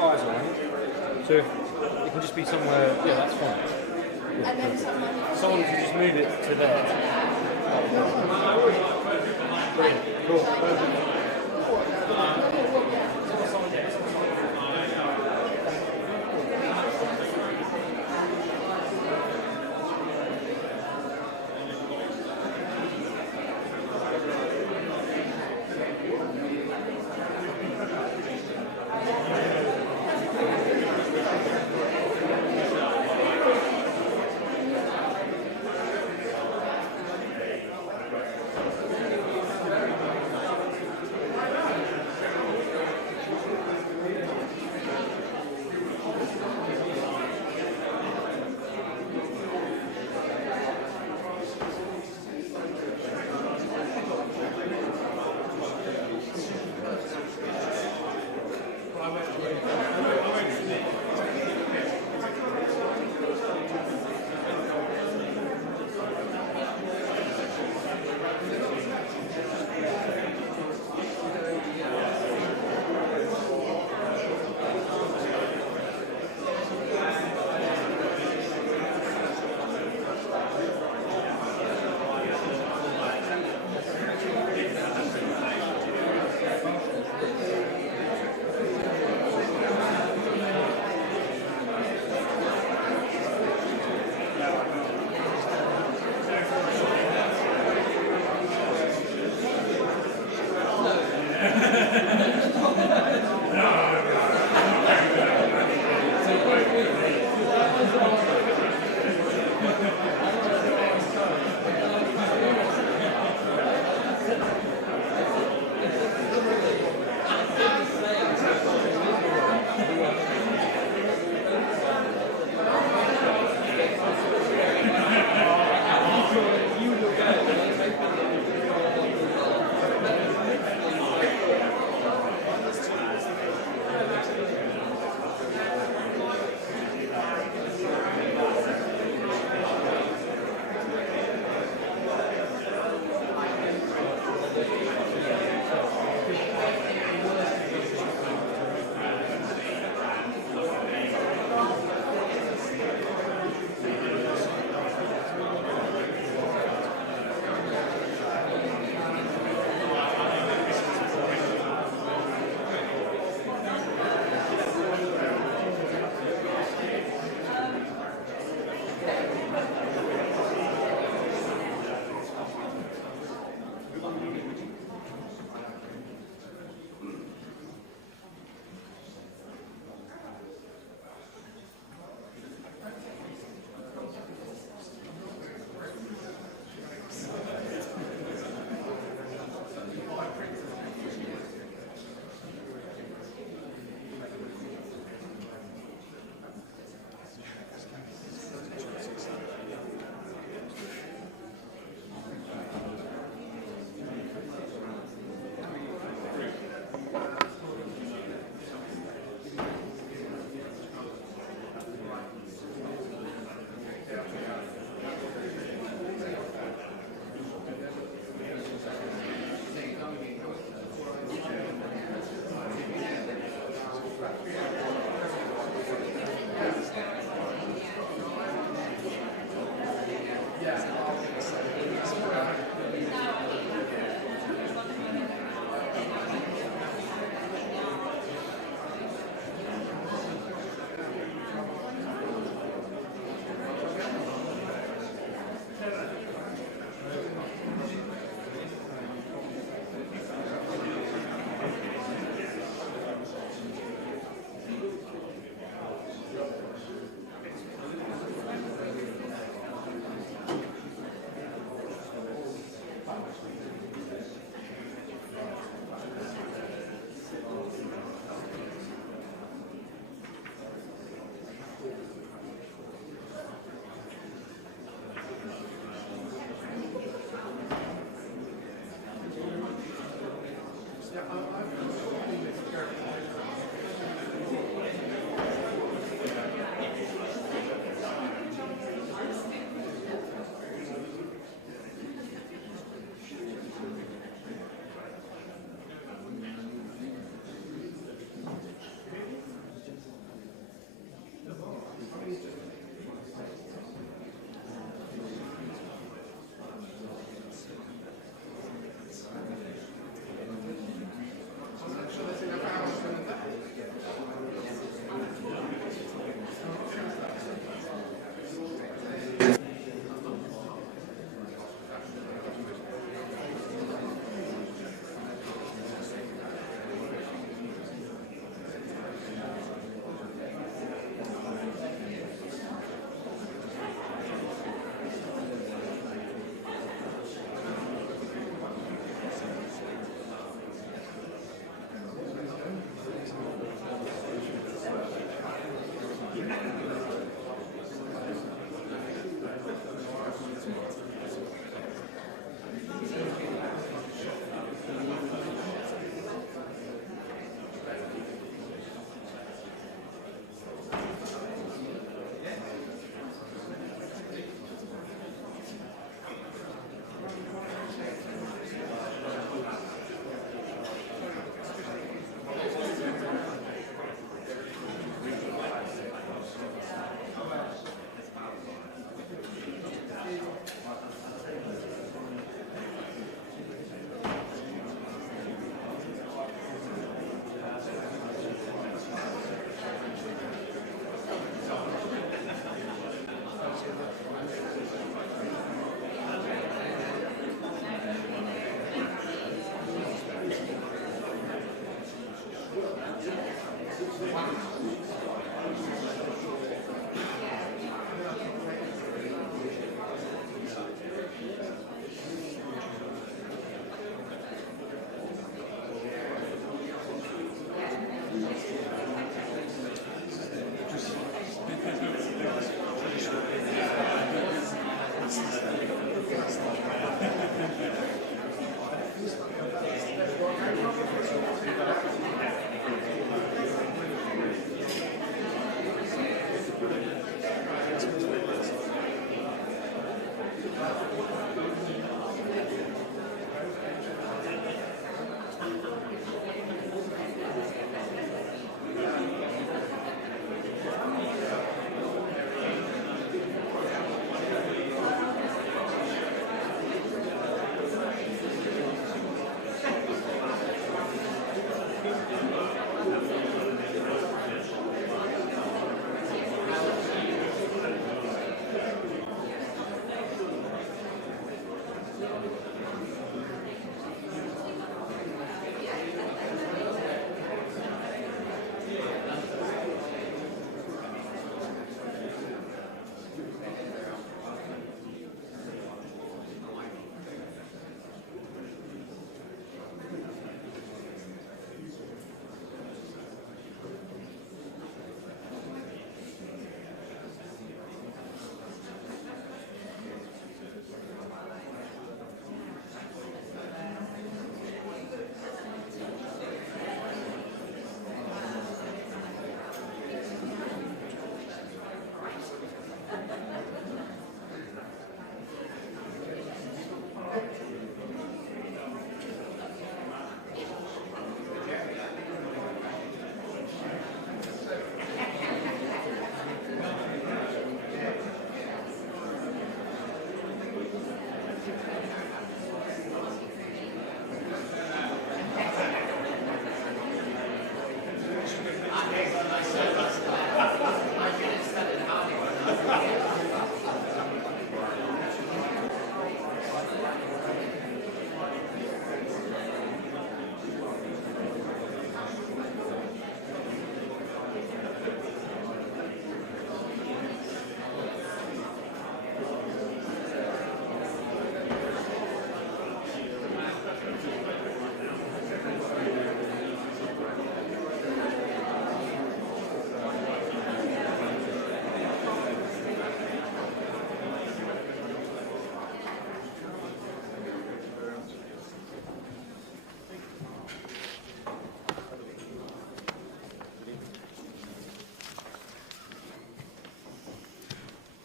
visor on it. So if it can just be somewhere, yeah, that's fine. And then Someone can just move it to there. Brilliant. Cool.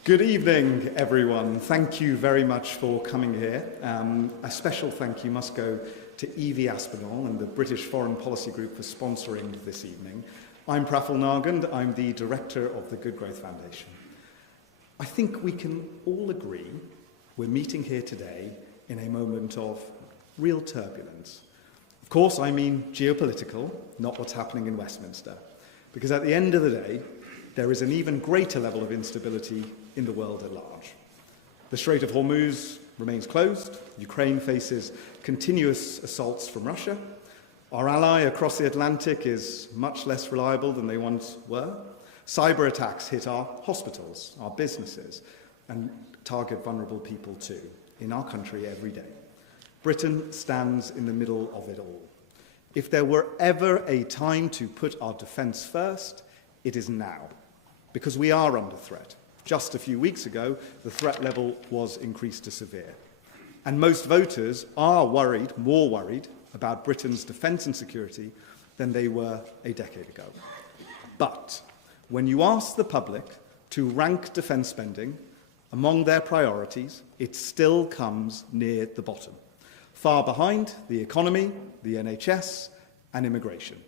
Good evening, everyone. Thank you very much for coming here. A special thank you must go to Evie Aspinall and the British Foreign Policy Group for sponsoring this evening. I'm Praful Nargand. I'm the director of the Good Growth Foundation. I think we can all agree we're meeting here today in a moment of real turbulence. Of course, I mean geopolitical, not what's happening in Westminster. Because at the end of the day, there is an even greater level of instability in the world at large. The Strait of Hormuz remains closed. Ukraine faces continuous assaults from Russia. Our ally across the Atlantic is much less reliable than they once were. Cyber attacks hit our hospitals, our businesses, and target vulnerable people too, in our country every day. Britain stands in the middle of it all. If there were ever a time to put our defence first, it is now, because we are under threat. Just a few weeks ago, the threat level was increased to severe. And most voters are worried, more worried, about Britain's defence and security than they were a decade ago. But when you ask the public to rank defence spending among their priorities, it still comes near the bottom, far behind the economy, the NHS, and immigration.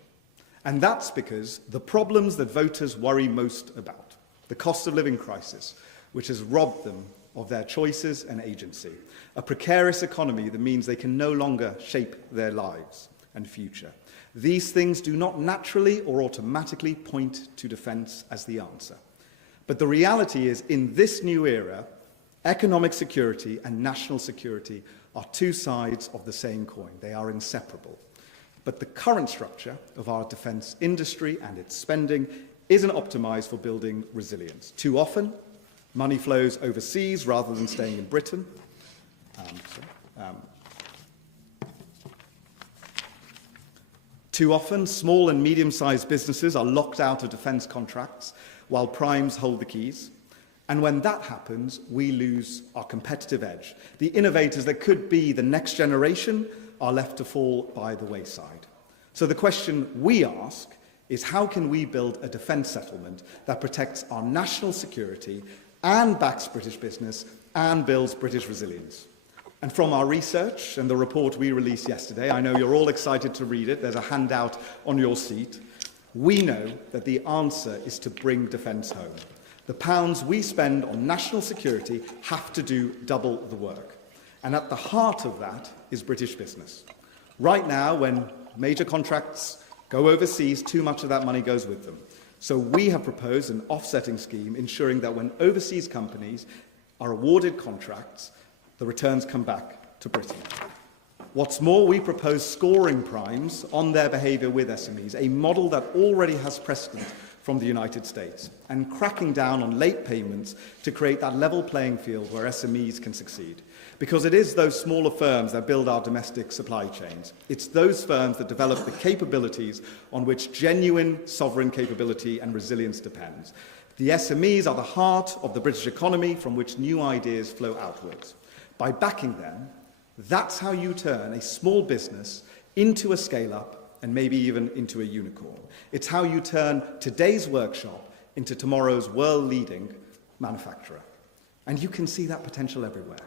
And that's because the problems that voters worry most about, the cost of living crisis, which has robbed them of their choices and agency, a precarious economy that means they can no longer shape their lives and future. These things do not naturally or automatically point to defence as the answer. But the reality is, in this new era, economic security and national security are two sides of the same coin. They are inseparable. But the current structure of our defence industry and its spending isn't optimised for building resilience. Too often, money flows overseas rather than staying in Britain. Too often, small and medium-sized businesses are locked out of defence contracts while primes hold the keys. And when that happens, we lose our competitive edge. The innovators that could be the next generation are left to fall by the wayside. So the question we ask is, how can we build a defence settlement that protects our national security and backs British business and builds British resilience? And from our research and the report we released yesterday, I know you're all excited to read it, there's a handout on your seat, we know that the answer is to bring defence home. The pounds we spend on national security have to do double the work. And at the heart of that is British business. Right now, when major contracts go overseas, too much of that money goes with them. So we have proposed an offsetting scheme ensuring that when overseas companies are awarded contracts, the returns come back to Britain. What's more, we propose scoring primes on their behaviour with SMEs, a model that already has precedent from the United States, and cracking down on late payments to create that level playing field where SMEs can succeed. Because it is those smaller firms that build our domestic supply chains. It's those firms that develop the capabilities on which genuine sovereign capability and resilience depends. The SMEs are the heart of the British economy from which new ideas flow outwards. By backing them, that's how you turn a small business into a scale-up and maybe even into a unicorn. It's how you turn today's workshop into tomorrow's world-leading manufacturer. And you can see that potential everywhere.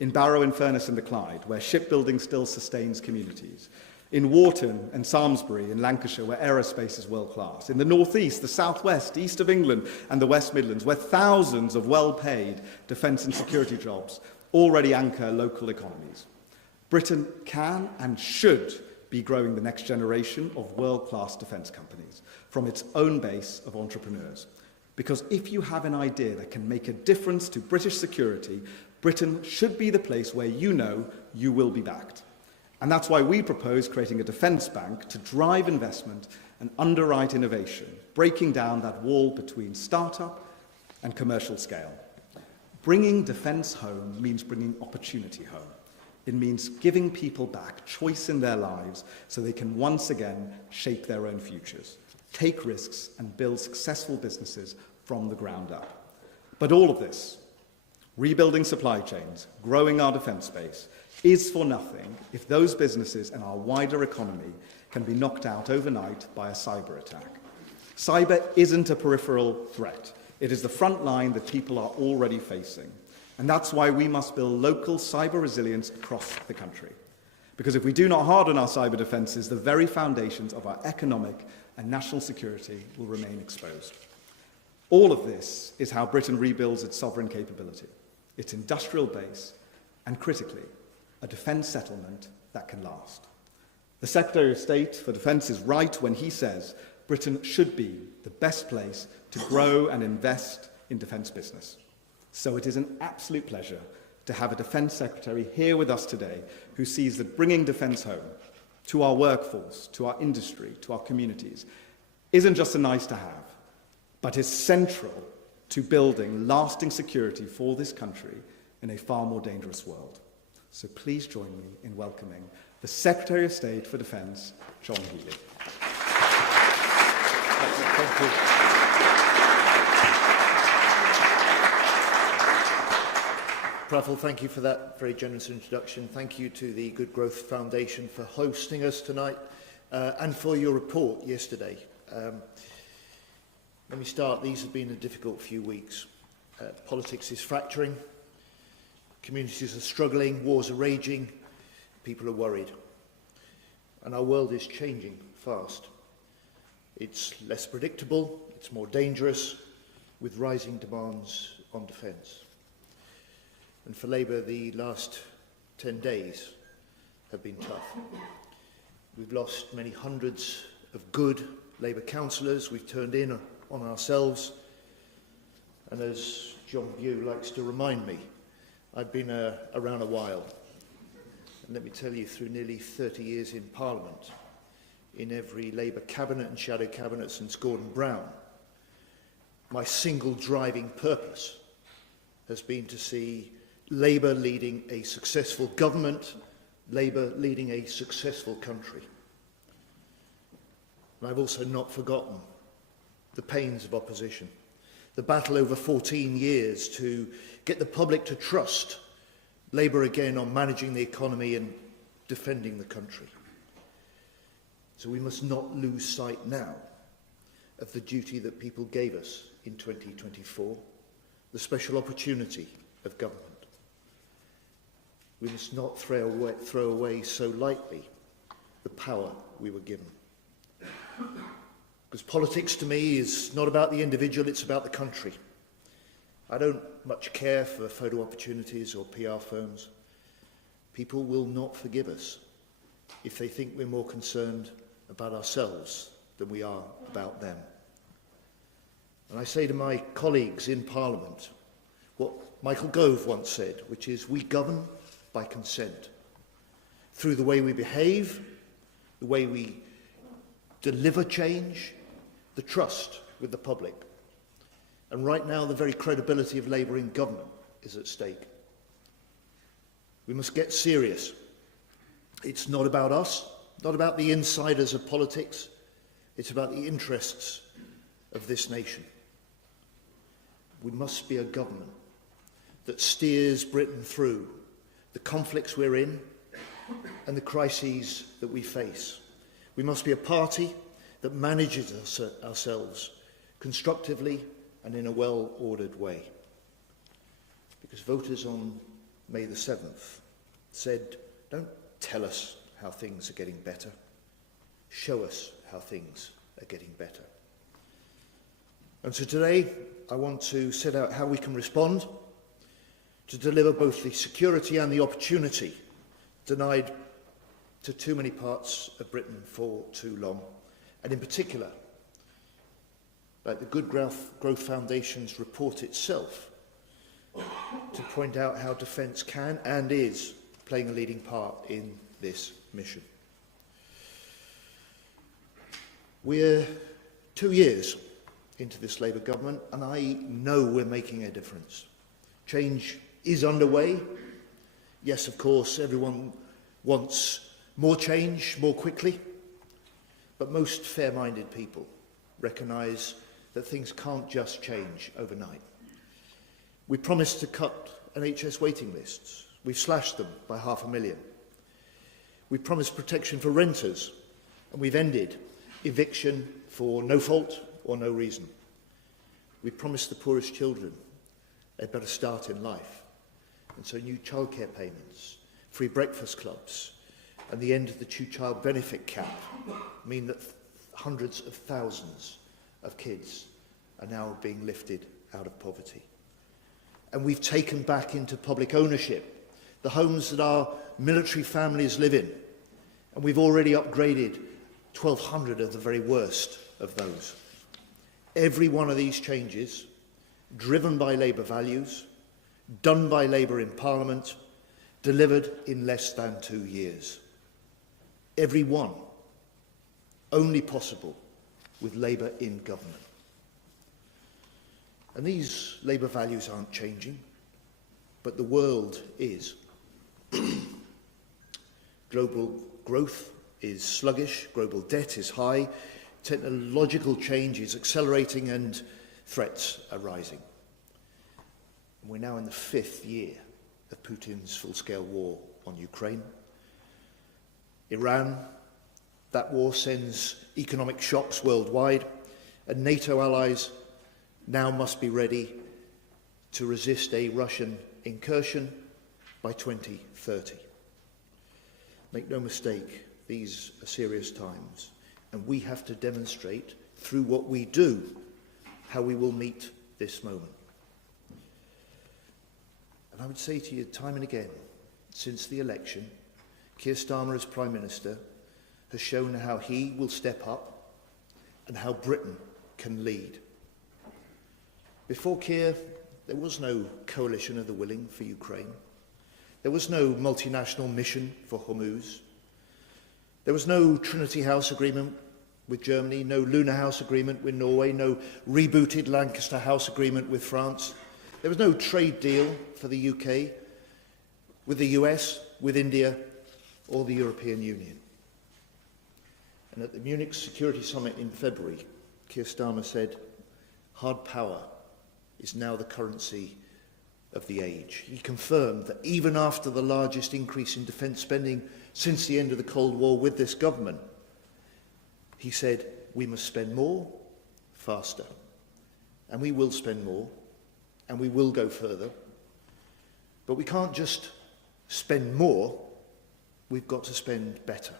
In Barrow-in-Furness and the Clyde, where shipbuilding still sustains communities. In Wharton and Samlesbury in Lancashire, where aerospace is world-class. In the North East, the South West, East of England and the West Midlands, where thousands of well-paid defence and security jobs already anchor local economies. Britain can and should be growing the next generation of world-class defence companies from its own base of entrepreneurs. Because if you have an idea that can make a difference to British security, Britain should be the place where you know you will be backed. And that's why we propose creating a defence bank to drive investment and underwrite innovation, breaking down that wall between start-up and commercial scale. Bringing defence home means bringing opportunity home. It means giving people back choice in their lives so they can once again shape their own futures, take risks and build successful businesses from the ground up. But all of this, rebuilding supply chains, growing our defence base, is for nothing if those businesses and our wider economy can be knocked out overnight by a cyber attack. Cyber isn't a peripheral threat. It is the front line that people are already facing. And that's why we must build local cyber resilience across the country. Because if we do not harden our cyber defences, the very foundations of our economic and national security will remain exposed. All of this is how Britain rebuilds its sovereign capability, its industrial base, and critically, a defence settlement that can last. The Secretary of State for Defence is right when he says Britain should be the best place to grow and invest in defence business. So it is an absolute pleasure to have a Defence Secretary here with us today who sees that bringing defence home to our workforce, to our industry, to our communities, isn't just a nice to have, but is central to building lasting security for this country in a far more dangerous world. So please join me in welcoming the Secretary of State for Defence, John Healey. Thank you. Praful, thank you for that very generous introduction. Thank you to the Good Growth Foundation for hosting us tonight and for your report yesterday. Let me start. These have been a difficult few weeks. Politics is fracturing, communities are struggling, wars are raging, people are worried. And our world is changing fast. It's less predictable, it's more dangerous, with rising demands on defence. And for Labour, the last 10 days have been tough. We've lost many hundreds of good Labour councillors. We've turned in on ourselves. And as John Bew likes to remind me, I've been around a while. And let me tell you, through nearly 30 years in Parliament, in every Labour cabinet and shadow cabinet since Gordon Brown, my single driving purpose has been to see Labour leading a successful government, Labour leading a successful country. And I've also not forgotten the pains of opposition, the battle over 14 years to get the public to trust Labour again on managing the economy and defending the country. So we must not lose sight now of the duty that people gave us in 2024, the special opportunity of government. We must not throw away so lightly the power we were given. Because politics to me is not about the individual, it's about the country. I don't much care for photo opportunities or PR firms. People will not forgive us if they think we're more concerned about ourselves than we are about them. And I say to my colleagues in Parliament what Michael Gove once said, which is, we govern by consent, through the way we behave, the way we deliver change, the trust with the public. And right now, the very credibility of Labour in government is at stake. We must get serious. It's not about us, not about the insiders of politics. It's about the interests of this nation. We must be a government that steers Britain through the conflicts we're in and the crises that we face. We must be a party that manages ourselves constructively and in a well-ordered way. Because voters on May the 7th said, don't tell us how things are getting better. Show us how things are getting better. And so today, I want to set out how we can respond to deliver both the security and the opportunity denied to too many parts of Britain for too long. And in particular, like the Good Growth Foundation's report itself, to point out how defence can and is playing a leading part in this mission. We're 2 years into this Labour government, and I know we're making a difference. Change is underway. Yes, of course, everyone wants more change more quickly, but most fair-minded people recognise that things can't just change overnight. We promised to cut NHS waiting lists. We've slashed them by 500,000. We promised protection for renters, and we've ended eviction for no fault or no reason. We promised the poorest children a better start in life, and so new childcare payments, free breakfast clubs, and the end of the two-child benefit cap mean that hundreds of thousands of kids are now being lifted out of poverty. And we've taken back into public ownership the homes that our military families live in, and we've already upgraded 1,200 of the very worst of those. Every one of these changes, driven by Labour values, done by Labour in Parliament, delivered in less than 2 years. Every one only possible with Labour in government. And these Labour values aren't changing, but the world is. Global growth is sluggish, global debt is high, technological change is accelerating, and threats are rising. And we're now in the 5th year of Putin's full-scale war on Ukraine. Iran, that war sends economic shocks worldwide, and NATO allies now must be ready to resist a Russian incursion by 2030. Make no mistake, these are serious times, and we have to demonstrate through what we do how we will meet this moment. And I would say to you time and again, since the election, Keir Starmer as Prime Minister has shown how he will step up and how Britain can lead. Before Keir, there was no coalition of the willing for Ukraine. There was no multinational mission for Hormuz. There was no Trinity House agreement with Germany, no Luna House agreement with Norway, no rebooted Lancaster House agreement with France. There was no trade deal for the UK with the US, with India, or the European Union. And at the Munich Security Summit in February, Keir Starmer said, hard power is now the currency of the age. He confirmed that even after the largest increase in defence spending since the end of the Cold War with this government, he said, we must spend more, faster. And we will spend more, and we will go further. But we can't just spend more, we've got to spend better.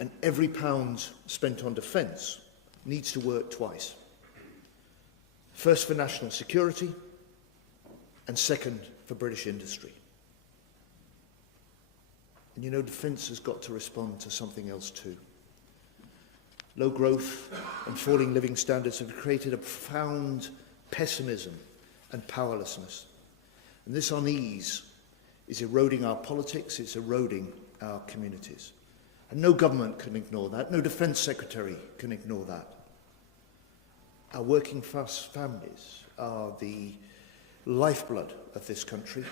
And every pound spent on defence needs to work twice. First for national security, and second for British industry. And you know, defence has got to respond to something else too. Low growth and falling living standards have created a profound pessimism and powerlessness. And this unease is eroding our politics, it's eroding our communities. And no government can ignore that, no defence secretary can ignore that. Our working class families are the lifeblood of this country.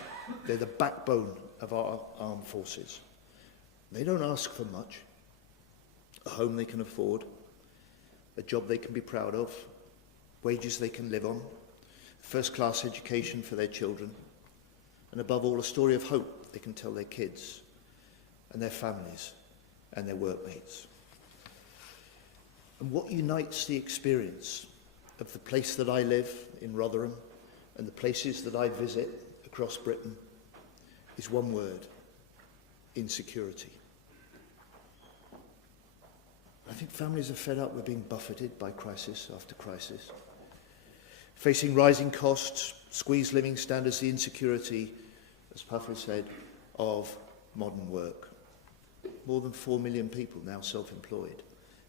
They're the backbone of our armed forces. They don't ask for much. A home they can afford, a job they can be proud of, wages they can live on, first-class education for their children, and above all, a story of hope they can tell their kids and their families and their workmates. And what unites the experience of the place that I live in Rotherham and the places that I visit across Britain is one word: insecurity. I think families are fed up with being buffeted by crisis after crisis, facing rising costs, squeezed living standards, the insecurity, as Puffer said, of modern work. More than 4 million people now self-employed,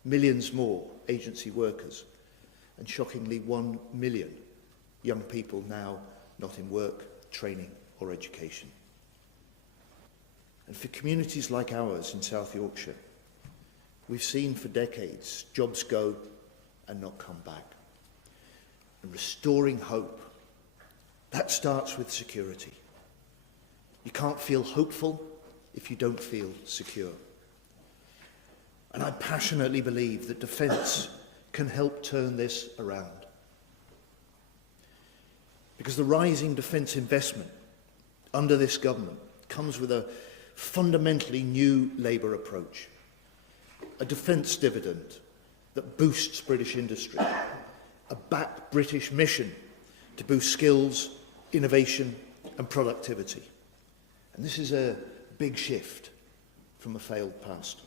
millions more agency workers, and shockingly 1 million young people now not in work, training or education. And for communities like ours in South Yorkshire, we've seen for decades jobs go and not come back. And restoring hope, that starts with security. You can't feel hopeful if you don't feel secure. And I passionately believe that defence can help turn this around. Because the rising defence investment under this government comes with a fundamentally new Labour approach. A defence dividend that boosts British industry, a back British mission to boost skills, innovation and productivity. And this is a big shift from a failed past.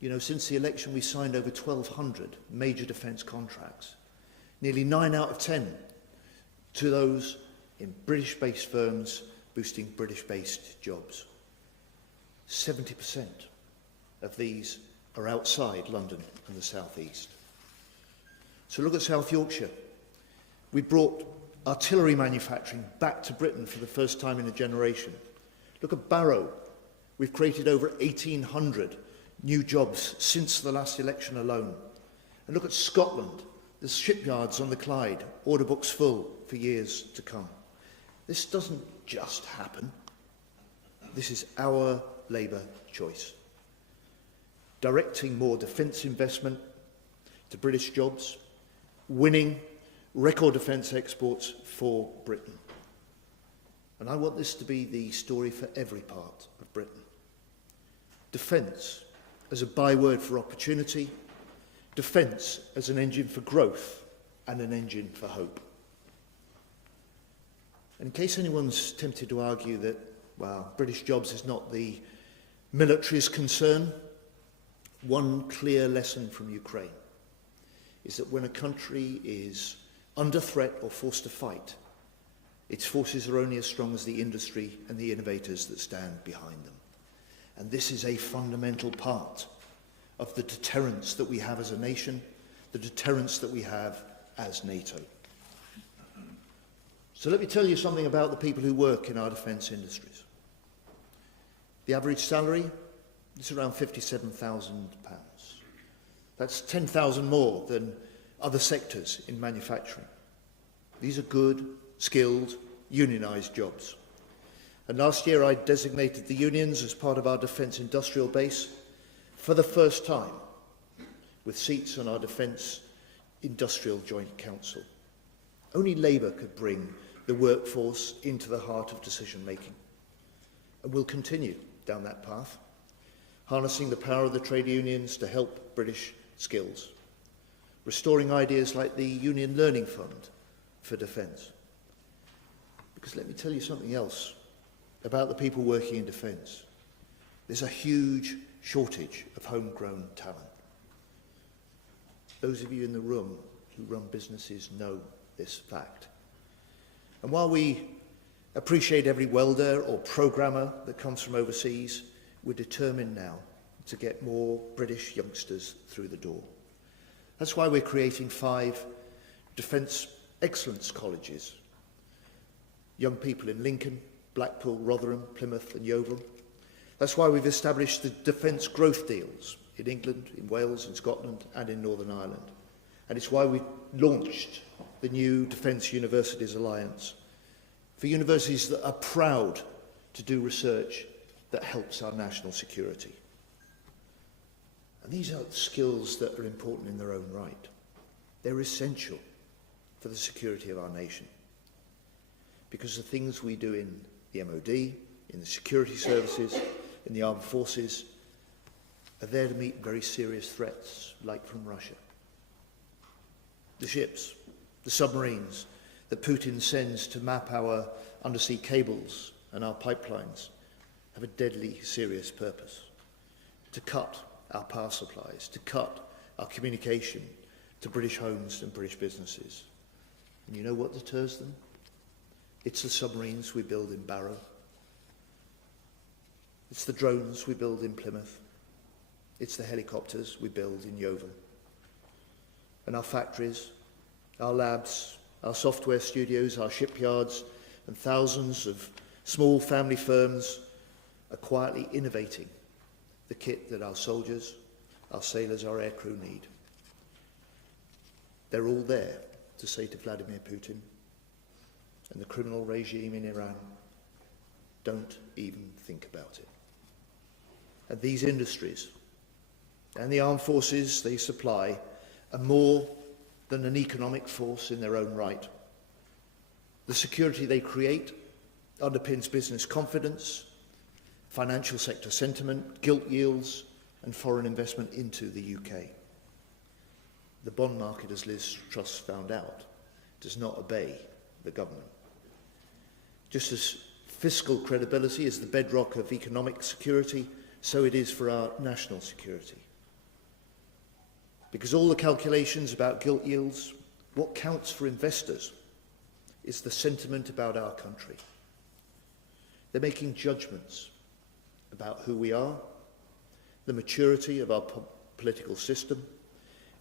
You know, since the election we signed over 1,200 major defence contracts, nearly 9 out of 10 to those in British-based firms boosting British-based jobs. 70% of these are outside London and the South East. So look at South Yorkshire. We brought artillery manufacturing back to Britain for the first time in a generation. Look at Barrow. We've created over 1,800 new jobs since the last election alone. And look at Scotland. There's shipyards on the Clyde, order books full for years to come. This doesn't just happen. This is our Labour choice. Directing more defence investment to British jobs, winning record defence exports for Britain. And I want this to be the story for every part of Britain. Defence as a byword for opportunity, defence as an engine for growth and an engine for hope. And in case anyone's tempted to argue that, well, British jobs is not the military's concern, one clear lesson from Ukraine is that when a country is under threat or forced to fight, its forces are only as strong as the industry and the innovators that stand behind them. And this is a fundamental part of the deterrence that we have as a nation, the deterrence that we have as NATO. So let me tell you something about the people who work in our defence industries. The average salary It's around £57,000. That's 10,000 more than other sectors in manufacturing. These are good, skilled, unionised jobs. And last year I designated the unions as part of our defence industrial base for the first time, with seats on our Defence Industrial Joint Council. Only Labour could bring the workforce into the heart of decision-making. And we'll continue down that path, harnessing the power of the trade unions to help British skills, restoring ideas like the Union Learning Fund for defence. Because let me tell you something else about the people working in defence. There's a huge shortage of homegrown talent. Those of you in the room who run businesses know this fact. And while we appreciate every welder or programmer that comes from overseas, we're determined now to get more British youngsters through the door. That's why we're creating 5 defence excellence colleges. Young people in Lincoln, Blackpool, Rotherham, Plymouth and Yeovil. That's why we've established the defence growth deals in England, in Wales, in Scotland and in Northern Ireland. And it's why we launched the new Defence Universities Alliance for universities that are proud to do research that helps our national security. And these are skills that are important in their own right. They're essential for the security of our nation. Because the things we do in the MOD, in the security services, in the armed forces, are there to meet very serious threats, like from Russia. The ships, the submarines that Putin sends to map our undersea cables and our pipelines have a deadly serious purpose: to cut our power supplies, to cut our communication to British homes and British businesses. And you know what deters them? It's the submarines we build in Barrow. It's the drones we build in Plymouth. It's the helicopters we build in Yeovil. And our factories, our labs, our software studios, our shipyards, and thousands of small family firms are quietly innovating the kit that our soldiers, our sailors, our aircrew need. They're all there to say to Vladimir Putin and the criminal regime in Iran, don't even think about it. And these industries and the armed forces they supply are more than an economic force in their own right. The security they create underpins business confidence, financial sector sentiment, gilt yields, and foreign investment into the UK. The bond market, as Liz Truss found out, does not obey the government. Just as fiscal credibility is the bedrock of economic security, so it is for our national security. Because all the calculations about gilt yields, what counts for investors is the sentiment about our country. They're making judgments about who we are, the maturity of our political system,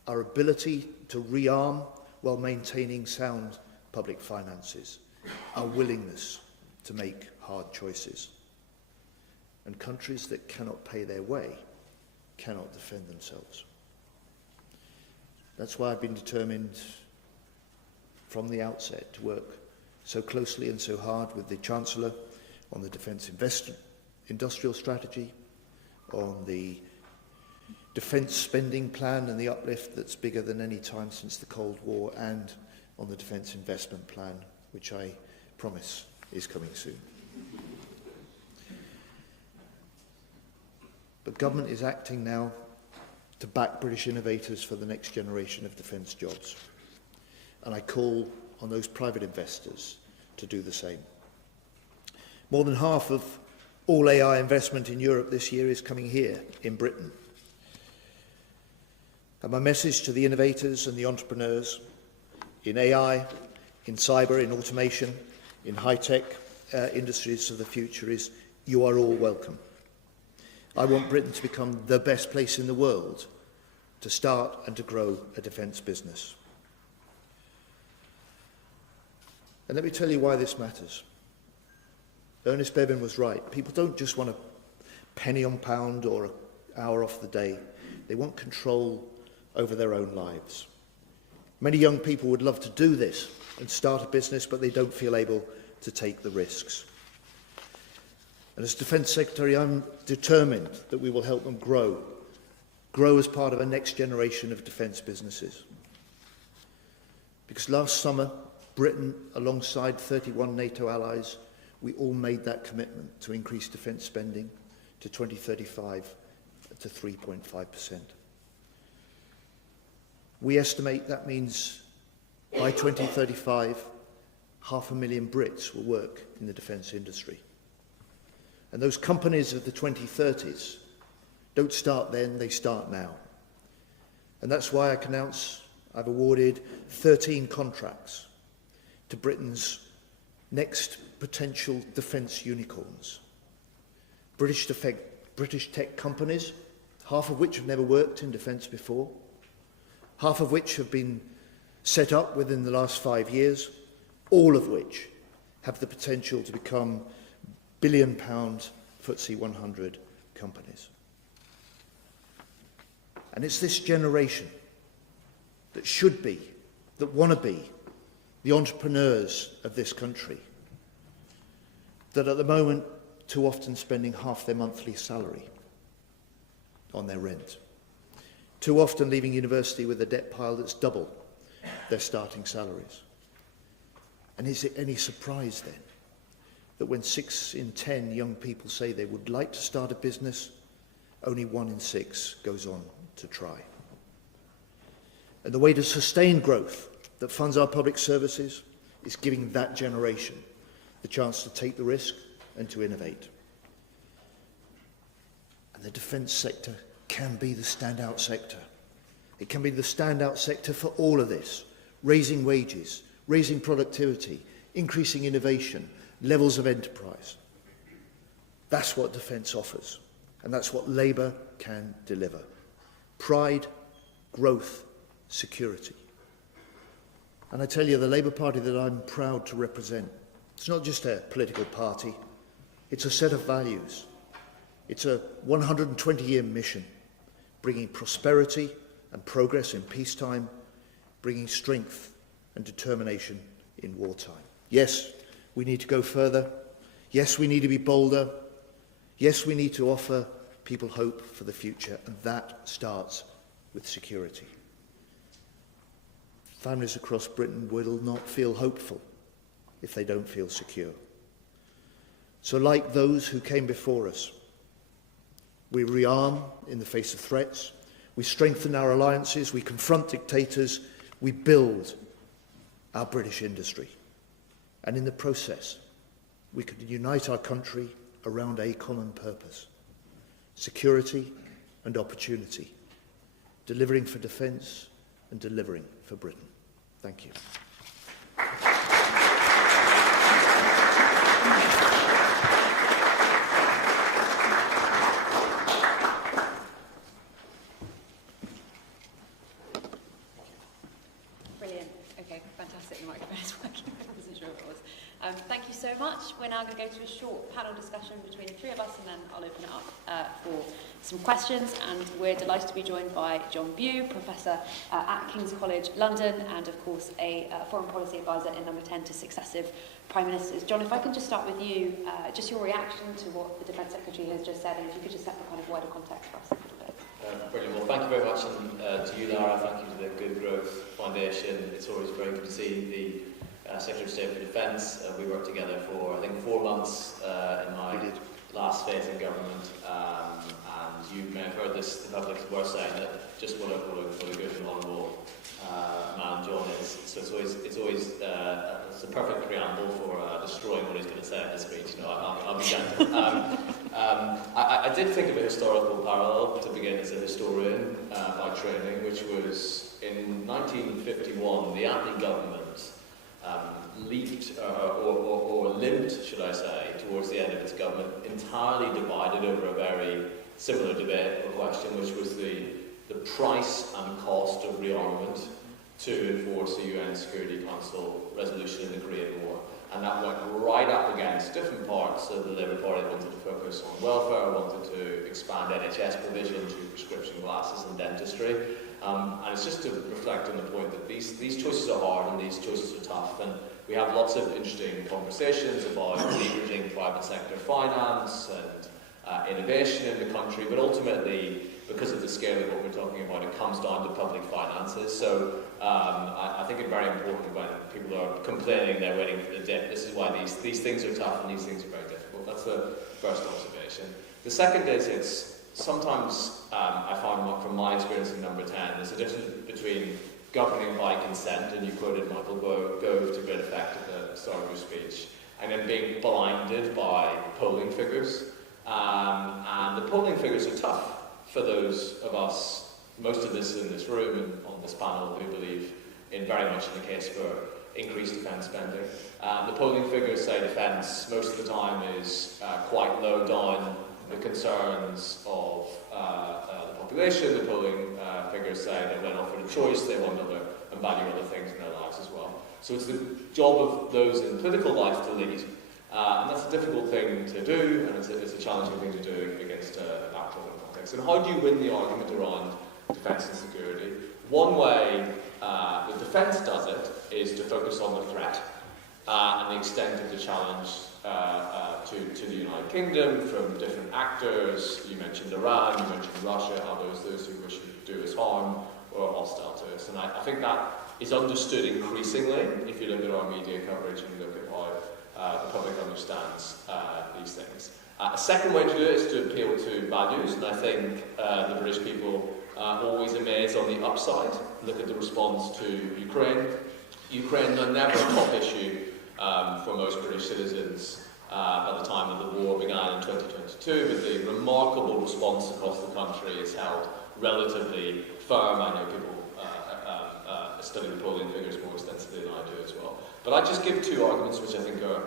our ability to rearm while maintaining sound public finances, our willingness to make hard choices. And countries that cannot pay their way cannot defend themselves. That's why I've been determined from the outset to work so closely and so hard with the Chancellor on the Defence Industrial Strategy, on the defence spending plan and the uplift that's bigger than any time since the Cold War, and on the Defence Investment Plan, which I promise is coming soon. But government is acting now to back British innovators for the next generation of defence jobs. And I call on those private investors to do the same. More than half of all AI investment in Europe this year is coming here in Britain. And my message to the innovators and the entrepreneurs in AI, in cyber, in automation, in high-tech industries of the future is, you are all welcome. I want Britain to become the best place in the world to start and to grow a defence business. And let me tell you why this matters. Ernest Bevin was right. People don't just want a penny on pound or a hour off the day. They want control over their own lives. Many young people would love to do this and start a business, but they don't feel able to take the risks. And as Defence Secretary, I'm determined that we will help them grow as part of a next generation of defence businesses. Because last summer, Britain, alongside 31 NATO allies, we all made that commitment to increase defence spending to 2035 to 3.5%. We estimate that means by 2035, 500,000 Brits will work in the defence industry. And those companies of the 2030s don't start then, they start now. And that's why I can announce I've awarded 13 contracts to Britain's next potential defence unicorns. British tech companies, half of which have never worked in defence before, half of which have been set up within the last 5 years, all of which have the potential to become billion-pound FTSE 100 companies. And it's this generation that should be, that want to be, the entrepreneurs of this country, that at the moment too often spending half their monthly salary on their rent, too often leaving university with a debt pile that's double their starting salaries. And is it any surprise then that when 6 in 10 young people say they would like to start a business, only 1 in 6 goes on to try? And the way to sustain growth that funds our public services is giving that generation the chance to take the risk and to innovate. And the defence sector can be the standout sector. It can be the standout sector for all of this, raising wages, raising productivity, increasing innovation, levels of enterprise. That's what defence offers, and that's what Labour can deliver. Pride, growth, security. And I tell you, the Labour Party that I'm proud to represent, it's not just a political party, it's a set of values. It's a 120-year mission, bringing prosperity and progress in peacetime, bringing strength and determination in wartime. Yes, we need to go further. Yes, we need to be bolder. Yes, we need to offer people hope for the future, and that starts with security. Families across Britain will not feel hopeful if they don't feel secure. So like those who came before us, we rearm in the face of threats, we strengthen our alliances, we confront dictators, we build our British industry. And in the process, we could unite our country around a common purpose: security and opportunity, delivering for defence and delivering for Britain. Thank you. Brilliant. Okay, fantastic. The microphone is working. I wasn't sure if it was. Thank you so much. We're now going to go to a short panel discussion between the three of us, and then I'll open it up for some questions. And we're delighted to be joined by John Bew, Professor at King's College London, and of course a foreign policy advisor in number 10 to successive Prime Ministers. John, if I can just start with you, just your reaction to what the Defence Secretary has just said, and if you could just set the kind of wider context for us a little bit. Brilliant. Well, thank you very much, and to you, Lara. Thank you to the Good Growth Foundation. It's always very good to see the Secretary of State for Defence. We worked together for, I think, 4 months in my last phase in government, and you may have heard this, the public were saying that just what a good and honourable man John is. So it's always it's a perfect preamble for destroying what he's going to say in his speech. You know, I'll be gentle. I did think of a historical parallel to begin as a historian by training, which was in 1951, the Attlee government leaped, or limped, should I say, towards the end of its government, entirely divided over a very similar debate or question, which was the price and cost of rearmament to enforce the UN Security Council resolution in the Korean War. and that went right up against different parts of the Labour Party. Wanted to focus on welfare, wanted to expand NHS provision to prescription glasses and dentistry. And it's just to reflect on the point that these choices are hard and these choices are tough, and we have lots of interesting conversations about leveraging private sector finance and innovation in the country, but ultimately, because of the scale of what we're talking about, it comes down to public finances. So I think it's very important when people are complaining they're waiting for the dip. This is why these things are tough and these things are very difficult. That's the first observation. The second is it's sometimes, I find from my experience in Number 10, there's a difference between governing by consent, and you quoted Michael Gove to great effect at the start of your speech, and then being blinded by polling figures. And the polling figures are tough for those of us, most of us in this room and on this panel, who believe in very much in the case for increased defence spending. The polling figures say defence most of the time is quite low down the concerns of the population. The polling figures say that when offered a choice, they want other and value other things in their lives as well. So it's the job of those in political life to lead. And that's a difficult thing to do, and it's a challenging thing to do against a backdrop and context. And how do you win the argument around defence and security? One way that defence does it is to focus on the threat and the extent of the challenge to the United Kingdom from different actors. You mentioned Iran, you mentioned Russia, others, those who wish to do us harm or hostile to us. And I think that is understood increasingly if you look at our media coverage and you look at how the public understands these things. A second way to do it is to appeal to values, and I think the British people are always amazed on the upside. Look at the response to Ukraine. Ukraine was never a top issue for most British citizens at the time that the war began in 2022, but the remarkable response across the country is held relatively firm. I know people study the polling figures more extensively than I do as well. But I just give two arguments which I think are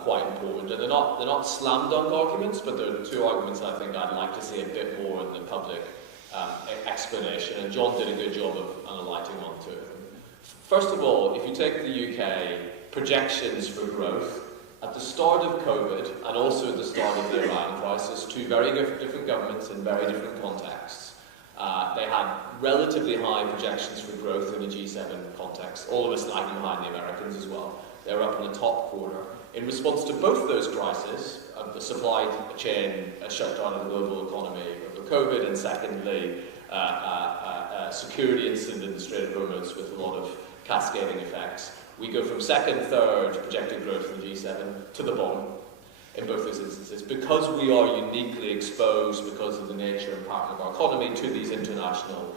quite important. And they're not slam dunk arguments, but they're two arguments I think I'd like to see a bit more in the public explanation. And John did a good job of analyzing on two of them. First of all, if you take the UK projections for growth, at the start of COVID and also at the start of the Iran crisis, two very different governments in very different contexts, they had relatively high projections for growth in the G7 context, all of us lagging behind the Americans as well. They were up in the top quarter. In response to both those crises, the supply chain shutdown of the global economy of the COVID, and secondly, security incident in the Strait of Hormuz with a lot of cascading effects, we go from second, third projected growth in the G7 to the bottom in both those instances, because we are uniquely exposed because of the nature and pattern of our economy to these international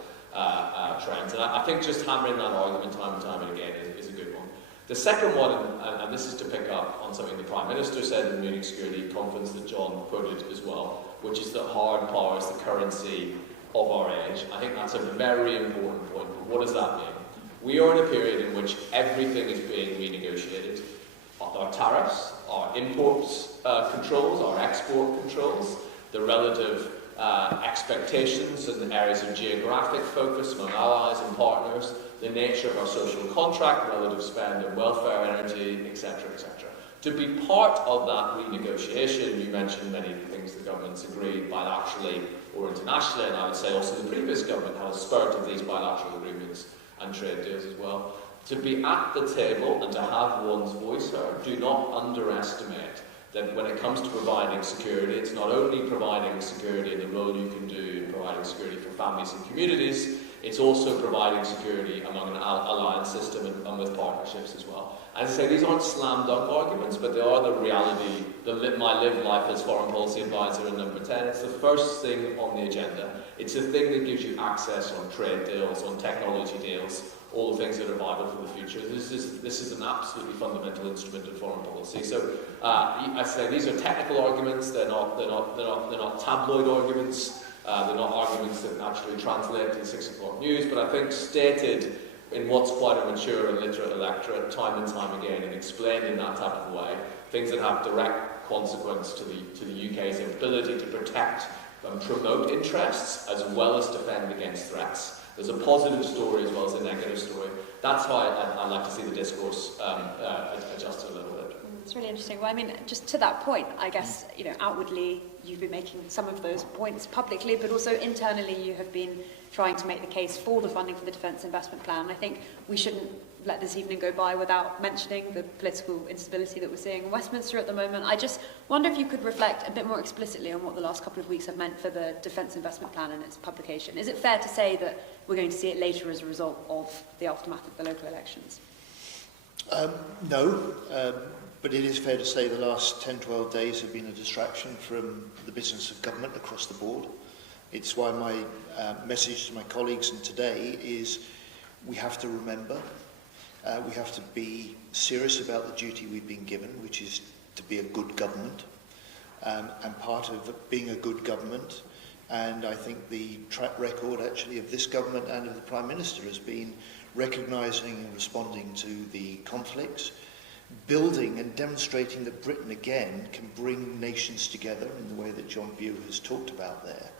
trends. And I think just hammering that argument time and time again is a good one. The second one, and this is to pick up on something the Prime Minister said in the Munich Security Conference that John quoted as well, which is that hard power is the currency of our age. I think that's a very important point. What does that mean? We are in a period in which everything is being renegotiated. Our tariffs, our imports controls, our export controls, the relative expectations and areas of geographic focus among allies and partners, the nature of our social contract, relative spend on welfare, energy, etc., etc. To be part of that renegotiation, you mentioned many of the things the governments agreed bilaterally or internationally, and I would say also the previous government had a spurt of these bilateral agreements and trade deals as well. To be at the table and to have one's voice heard, do not underestimate that when it comes to providing security, it's not only providing security in the role you can do in providing security for families and communities, it's also providing security among an alliance system and with partnerships as well. As I say, these aren't slam dunk arguments, but they are the reality, my lived life as foreign policy advisor in Number 10. It's the first thing on the agenda. It's the thing that gives you access on trade deals, on technology deals, all the things that are vital for the future. This is an absolutely fundamental instrument of foreign policy. So I say these are technical arguments. They're not tabloid arguments. They're not arguments that naturally translate to the 6 o'clock news. But I think stated in what's quite a mature and literate electorate, time and time again, and explained in that type of way, things that have direct consequence to the UK's ability to protect and promote interests as well as defend against threats. There's a positive story as well as a negative story. That's how I'd like to see the discourse adjusted a little bit. It's really interesting. Well, I mean, just to that point, I guess, you know, outwardly you've been making some of those points publicly, but also internally you have been trying to make the case for the funding for the Defence Investment Plan. I think we shouldn't let this evening go by without mentioning the political instability that we're seeing in Westminster at the moment. I just wonder if you could reflect a bit more explicitly on what the last couple of weeks have meant for the Defence Investment Plan and its publication. Is it fair to say that we're going to see it later as a result of the aftermath of the local elections? No, but it is fair to say the last 10-12 days have been a distraction from the business of government across the board. It's why my message to my colleagues and today is we have to remember, we have to be serious about the duty we've been given, which is to be a good government. And part of being a good government, and I think the track record actually of this government and of the Prime Minister has been recognising and responding to the conflicts, building and demonstrating that Britain again can bring nations together in the way that John Bew has talked about there.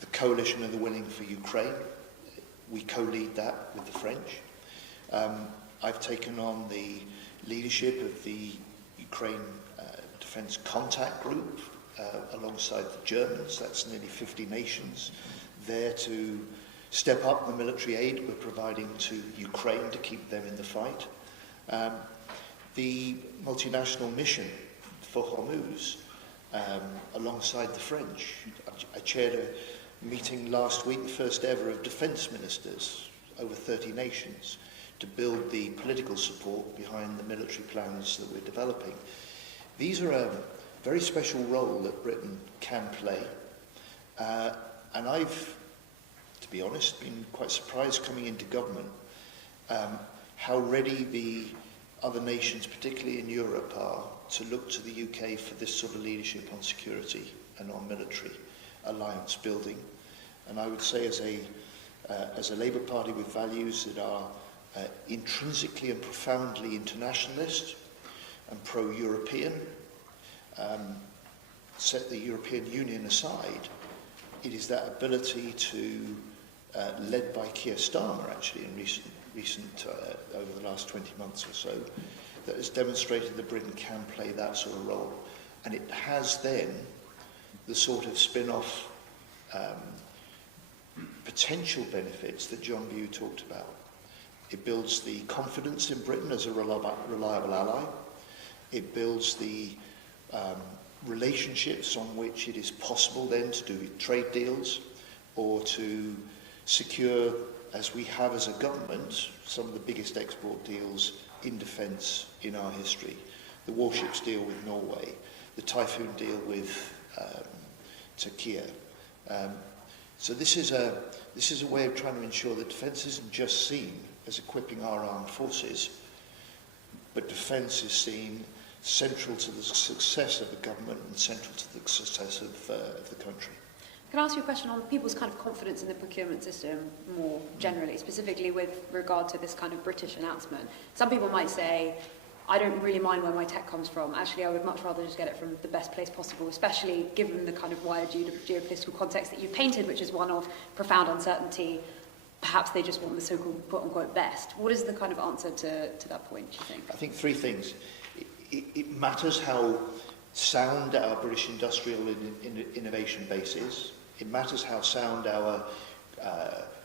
The coalition of the willing for Ukraine, we co-lead that with the French. I've taken on the leadership of the Ukraine Defence Contact Group alongside the Germans. That's nearly 50 nations there to step up the military aid we're providing to Ukraine to keep them in the fight. The multinational mission for Hormuz, alongside the French. I chaired a meeting last week, the first ever of defence ministers, over 30 nations, to build the political support behind the military plans that we're developing. These are a very special role that Britain can play. And I've, to be honest, been quite surprised coming into government how ready the other nations, particularly in Europe, are to look to the UK for this sort of leadership on security and on military alliance building. And I would say as a Labour Party with values that are intrinsically and profoundly internationalist and pro-European, set the European Union aside, it is that ability to, led by Keir Starmer actually in recent over the last 20 months or so, that has demonstrated that Britain can play that sort of role. And it has then the sort of spin-off potential benefits that John Bew talked about. It builds the confidence in Britain as a reliable ally. It builds the relationships on which it is possible then to do trade deals or to secure, as we have as a government, some of the biggest export deals in defence in our history. The warships deal with Norway, the Typhoon deal with Turkey. So this is a way of trying to ensure that defence isn't just seen as equipping our armed forces, but defence is seen central to the success of the government and central to the success of the country. Can I ask you a question on people's kind of confidence in the procurement system more generally, specifically with regard to this kind of British announcement? Some people might say, I don't really mind where my tech comes from. Actually, I would much rather just get it from the best place possible, especially given the kind of wider geopolitical context that you've painted, which is one of profound uncertainty. Perhaps they just want the so-called quote-unquote best. What is the kind of answer to that point, do you think? I think three things. It matters how sound our British industrial innovation base is. It matters how sound our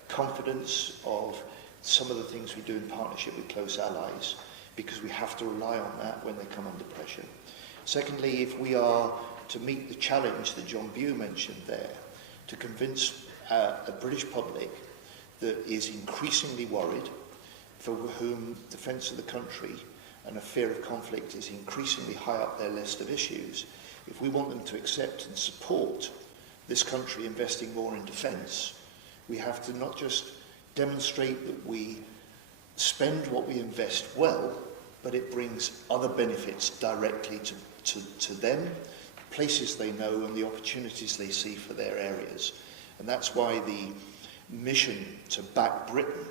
confidence of some of the things we do in partnership with close allies, because we have to rely on that when they come under pressure. Secondly, if we are to meet the challenge that John Bew mentioned there, to convince a British public that is increasingly worried, for whom defence of the country and a fear of conflict is increasingly high up their list of issues, if we want them to accept and support this country investing more in defence, we have to not just demonstrate that we spend what we invest well, but it brings other benefits directly to them, places they know and the opportunities they see for their areas. And that's why the mission to back Britain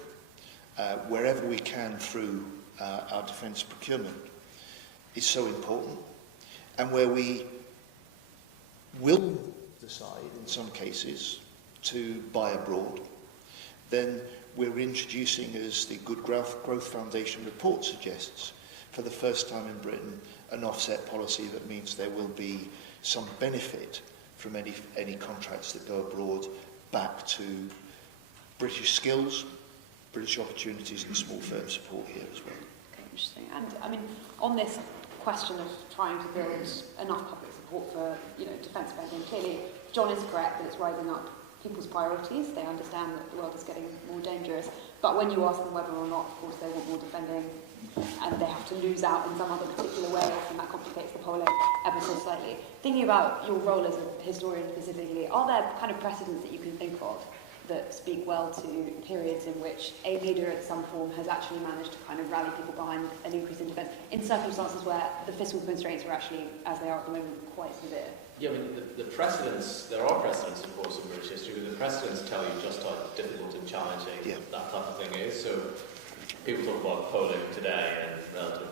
wherever we can through our defence procurement is so important, and where we will decide in some cases to buy abroad, then we're introducing, as the Good Growth Foundation report suggests, for the first time in Britain, an offset policy that means there will be some benefit from any contracts that go abroad back to British skills, British opportunities and small firm support here as well. Okay, interesting. And I mean, on this question of trying to build enough public support for, defence spending, clearly John is correct that it's rising up people's priorities. They understand that the world is getting more dangerous. But when you ask them whether or not, of course, they want more defending and they have to lose out in some other particular way, and that complicates the polling ever so slightly. Thinking about your role as a historian specifically, are there kind of precedents that you can think of that speak well to periods in which a leader at some form has actually managed to kind of rally people behind an increase in defence in circumstances where the fiscal constraints are actually, as they are at the moment, quite severe? Yeah, I mean, the precedents, there are precedents, of course, in British history, but the precedents tell you just how difficult and challenging that type of thing is. So people talk about polling today and relative,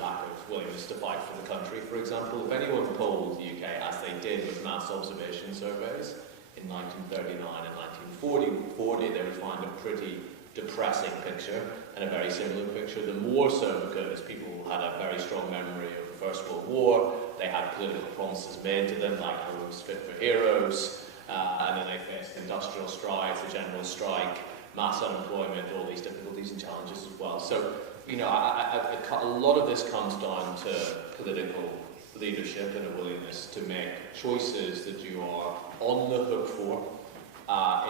lack of willingness to fight for the country, for example. If anyone polled the UK, as they did with mass observation surveys in 1939 and 1940, they would find a pretty depressing picture and a very similar picture. The more so because people had a very strong memory of the First World War. They had political promises made to them, like roads fit for heroes, and then they faced industrial strikes, a general strike, mass unemployment, all these difficulties and challenges as well. So, a lot of this comes down to political leadership and a willingness to make choices that you are on the hook for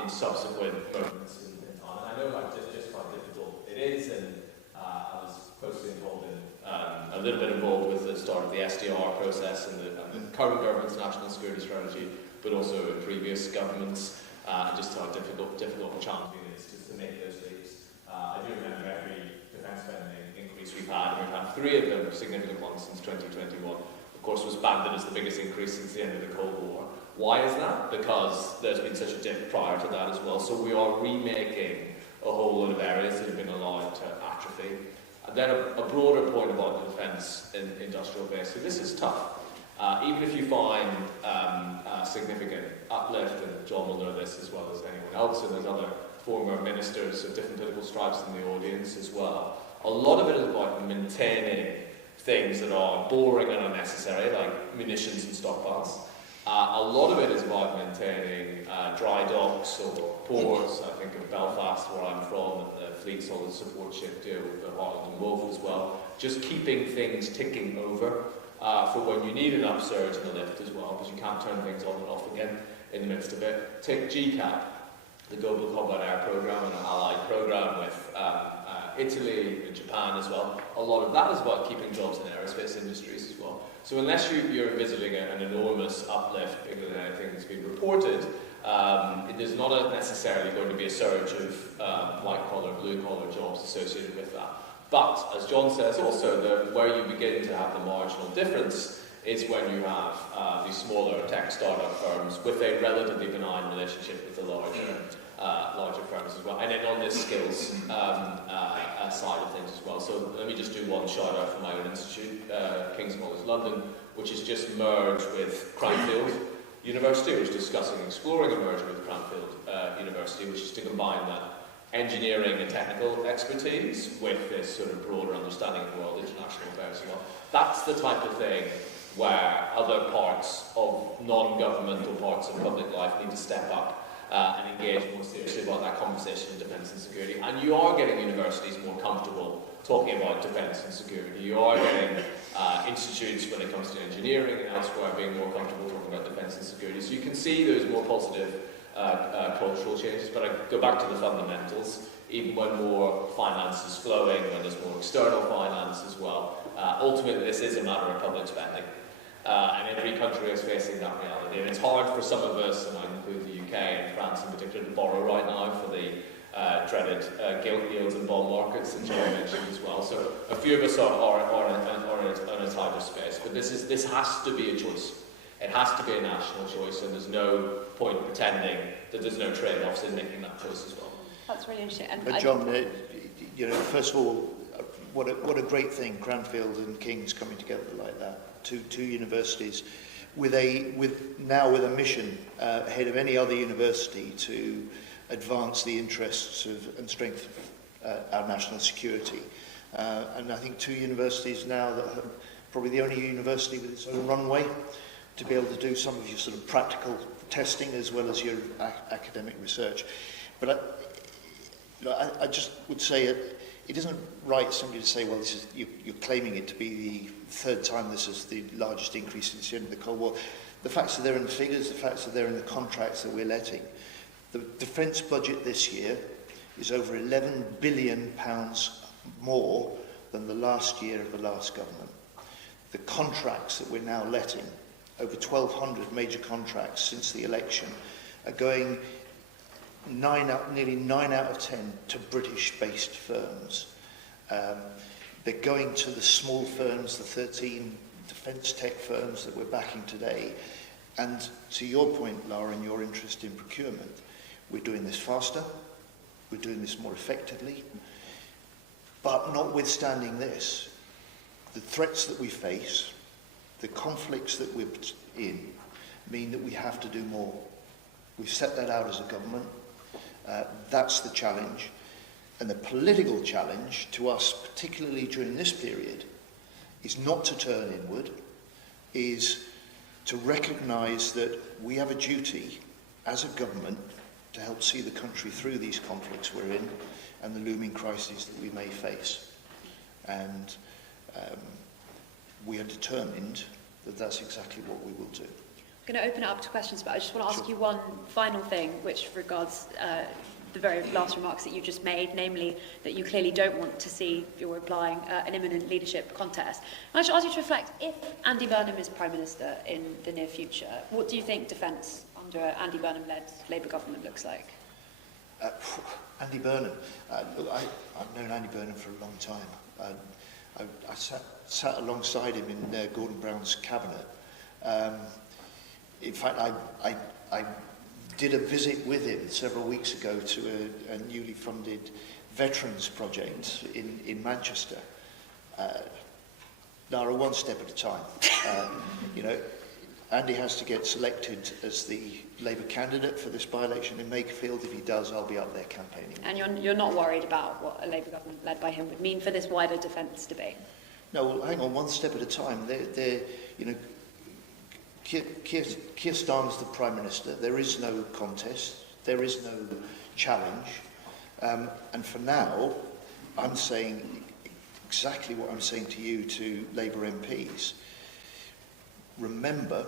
in subsequent moments in time. And I know just how difficult it is, and I was closely involved in, a little bit involved with the start of the SDR process and the current government's national security strategy, but also in previous governments, just how difficult and challenging it is to make those leaps. I do remember every defence spending increase we've had, and we've had 3 of them, significant ones, since 2021. Of course, was banded as the biggest increase since the end of the Cold War. Why is that? Because there's been such a dip prior to that as well. So we are remaking a whole lot of areas that have been allowed to atrophy. And then a broader point about the defence and industrial base. So this is tough. Even if you find a significant uplift, and John will know this as well as anyone else, and there's other former ministers of different political stripes in the audience as well, a lot of it is about maintaining things that are boring and unnecessary, like munitions and stockpiles. A lot of it is about maintaining dry docks or ports. I think of Belfast, where I'm from, the Fleet Solid Support Ship deal with the Harland and Wolff as well. Just keeping things ticking over for when you need an upsurge in the lift as well, because you can't turn things on and off again in the midst of it. Take GCAP, the Global Combat Air Programme, and an allied programme with Italy and Japan as well. A lot of that is about keeping jobs in aerospace industries as well. So unless you're visiting an enormous uplift, bigger than anything that's been reported, there's not necessarily going to be a surge of white-collar, blue-collar jobs associated with that. But, as John says also, where you begin to have the marginal difference is when you have these smaller tech startup firms with a relatively benign relationship with the larger firms as well. And then on this skills side of things as well. So let me just do one shout out for my own institute, King's College London, which has just merged with Cranfield University, which is discussing exploring a merger with Cranfield University, which is to combine that engineering and technical expertise with this sort of broader understanding of world international affairs as well. That's the type of thing where other parts of non-governmental parts of public life need to step up and engage more seriously about that conversation in defence and security. And you are getting universities more comfortable talking about defence and security. You are getting institutes, when it comes to engineering and elsewhere, being more comfortable talking about defence and security. So you can see those more positive cultural changes. But I go back to the fundamentals. Even when more finance is flowing, when there's more external finance as well, ultimately this is a matter of public spending. And every country is facing that reality. And it's hard for some of us, and I include the UK and France in particular, to borrow right now for the dreaded gilt yields and bond markets that John mentioned as well. So a few of us are in a tighter space. But this has to be a choice. It has to be a national choice, and there's no point pretending that there's no trade-offs in making that choice as well. That's really interesting. But John, first of all, what a great thing, Cranfield and King's coming together like that. Two universities with a mission ahead of any other university to advance the interests of and strength of our national security. And I think 2 universities now that are probably the only university with its own runway to be able to do some of your sort of practical testing as well as your academic research. But I just would say it isn't right somebody to say, well, this is you're claiming it to be the 3rd time this is the largest increase since the end of the Cold War. The facts are there in the figures, the facts are there in the contracts that we're letting. The defence budget this year is over £11 billion more than the last year of the last government. The contracts that we're now letting, over 1,200 major contracts since the election, are going nearly 9 out of 10 to British-based firms. They're going to the small firms, the 13 defence tech firms that we're backing today. And to your point, Lara, and your interest in procurement, we're doing this faster, we're doing this more effectively, but notwithstanding this, the threats that we face, the conflicts that we're in, mean that we have to do more. We've set that out as a government. That's the challenge. And the political challenge to us, particularly during this period, is not to turn inward, is to recognise that we have a duty as a government to help see the country through these conflicts we're in and the looming crises that we may face. And we are determined that that's exactly what we will do. I'm going to open it up to questions, but I just want to ask you one final thing, which regards the very last remarks that you just made, namely that you clearly don't want to see, you're implying, an imminent leadership contest. And I should ask you to reflect, if Andy Burnham is Prime Minister in the near future, what do you think defence under Andy Burnham-led Labour government looks like? Andy Burnham. Look, I've known Andy Burnham for a long time. I sat alongside him in Gordon Brown's cabinet. In fact, I did a visit with him several weeks ago to a newly funded veterans project in Manchester. Lara, one step at a time. You know, Andy has to get selected as the Labour candidate for this by-election in Makerfield. If he does, I'll be up there campaigning. And you're not worried about what a Labour government led by him would mean for this wider defence debate? No, well, hang on, one step at a time. You know, Keir Starmer's the Prime Minister. There is no contest. There is no challenge. And for now, I'm saying exactly what I'm saying to you, to Labour MPs. Remember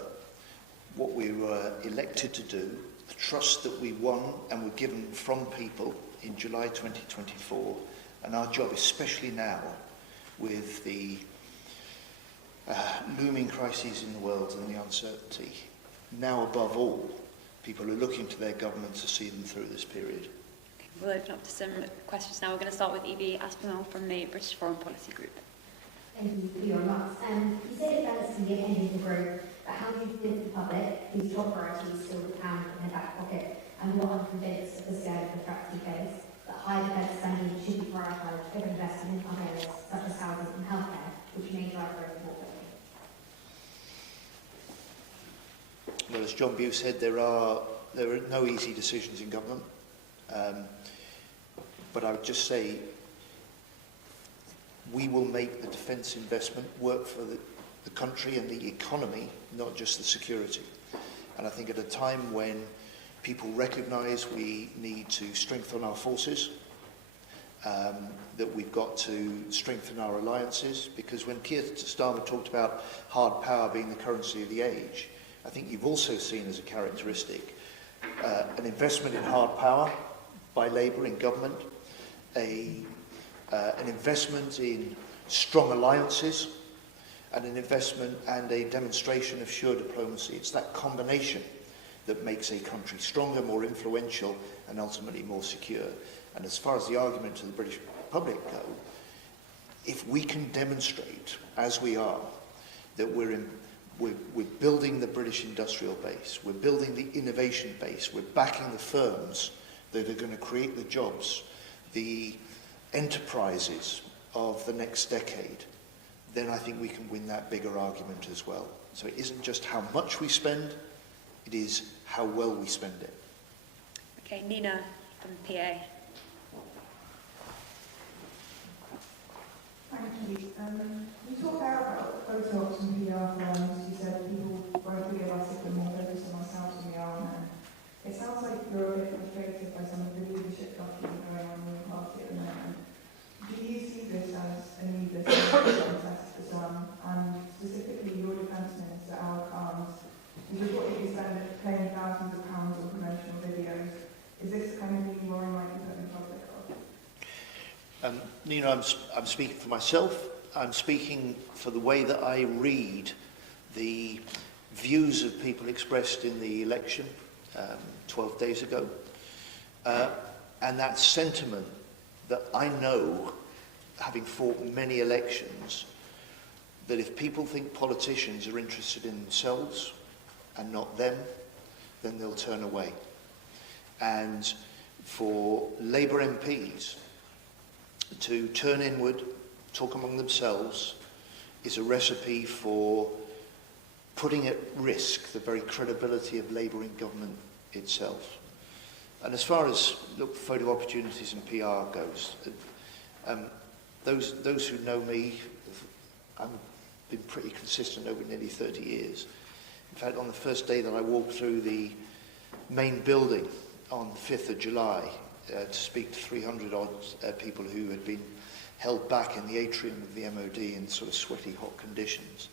what we were elected to do, the trust that we won and were given from people in July 2024, and our job, especially now, with the looming crises in the world and the uncertainty, now above all, people are looking to their government to see them through this period. Okay, we'll open up to some questions now. We're going to start with Evie Aspinall from the British Foreign Policy Group. Thank you for your remarks. You say that balance can be an engine for growth, but how do you convince the public these top priorities still pound in their back pocket, and what unconvinced of the scale of the threats we face, that high defence spending should be prioritised over investment in other areas such as housing and healthcare, which may drive growth more quickly? Well, as John Bew said, there are no easy decisions in government, but I would just say we will make the defence investment work for the country and the economy, not just the security. And I think at a time when people recognise we need to strengthen our forces, that we've got to strengthen our alliances, because when Keir Starmer talked about hard power being the currency of the age, I think you've also seen as a characteristic an investment in hard power by Labour in government, an investment in strong alliances, and an investment and a demonstration of sure diplomacy. It's that combination that makes a country stronger, more influential, and ultimately more secure. And as far as the argument to the British public go, if we can demonstrate, as we are, that we're building the British industrial base, we're building the innovation base, we're backing the firms that are going to create the jobs, the enterprises of the next decade, then I think we can win that bigger argument as well. So it isn't just how much we spend, it is how well we spend it. Okay, Nina from PA. You talked out about photo ops and PR firms. You said people won't forgive us if we're more focused on ourselves than we are on them. It sounds like you're a bit frustrated by some of the leadership document going on in your party at the moment. Do you see this as a needless contest for some? And specifically, your defence minister, Al Khan's, is reportedly paying thousands of pounds on promotional videos. Is this the kind of thing you worry might be put in public of? Nina, I'm speaking for myself. I'm speaking for the way that I read the views of people expressed in the election 12 days ago. And that sentiment that I know, having fought many elections, that if people think politicians are interested in themselves and not them, then they'll turn away. And for Labour MPs to turn inward, talk among themselves, is a recipe for putting at risk the very credibility of Labour in government itself. And as far as photo opportunities and PR goes, those who know me, I've been pretty consistent over nearly 30 years. In fact, on the first day that I walked through the main building on the 5th of July to speak to 300 odd people who had been held back in the atrium of the MOD in sort of sweaty, hot conditions,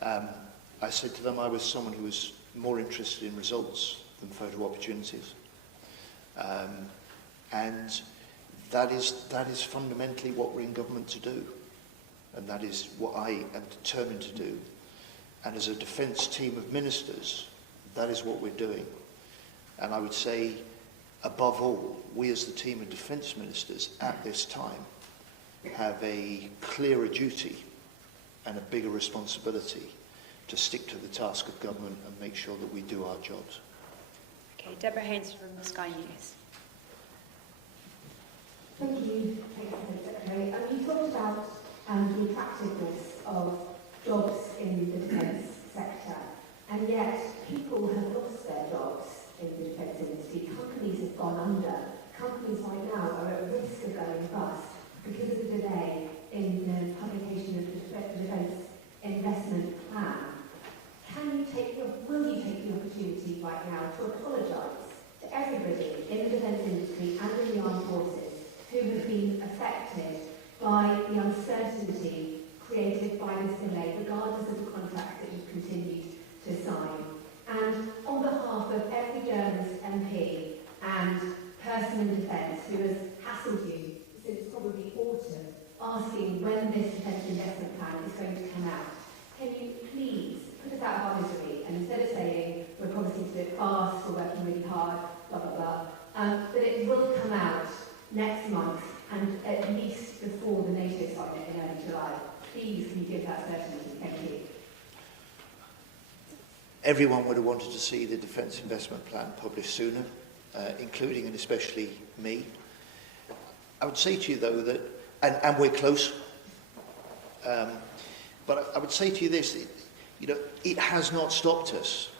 I said to them I was someone who was more interested in results than photo opportunities. And that is fundamentally what we're in government to do. And that is what I am determined to do. And as a defence team of ministers, that is what we're doing. And I would say, above all, we as the team of defence ministers at this time have a clearer duty and a bigger responsibility to stick to the task of government and make sure that we do our jobs. Okay, Deborah Haynes from Sky News. Thank you, Secretary. You talked about the attractiveness of jobs in the defence sector, and yet people have lost their jobs in the defence industry. Companies have gone under. Companies right now are at risk of going bust because of the delay in the publication of the defence investment plan. Will you take the opportunity right now to apologise to everybody in the defence industry and in the armed forces who have been affected by the uncertainty created by this delay, regardless of the contract that you've continued to sign? And on behalf of every journalist, MP and person in defence who has hassled you since probably autumn, asking when this defence investment plan is going to come out, can you please put us out of our misery, and instead of saying we're promising to do it fast, we're working really hard, blah, blah, blah, that it will come out next month and at least before the NATO summit in early July. Please, can you give that certainty? Thank you. Everyone would have wanted to see the Defence Investment Plan published sooner, including and especially me. I would say to you, though, that, and we're close, but I would say to you this, it has not stopped us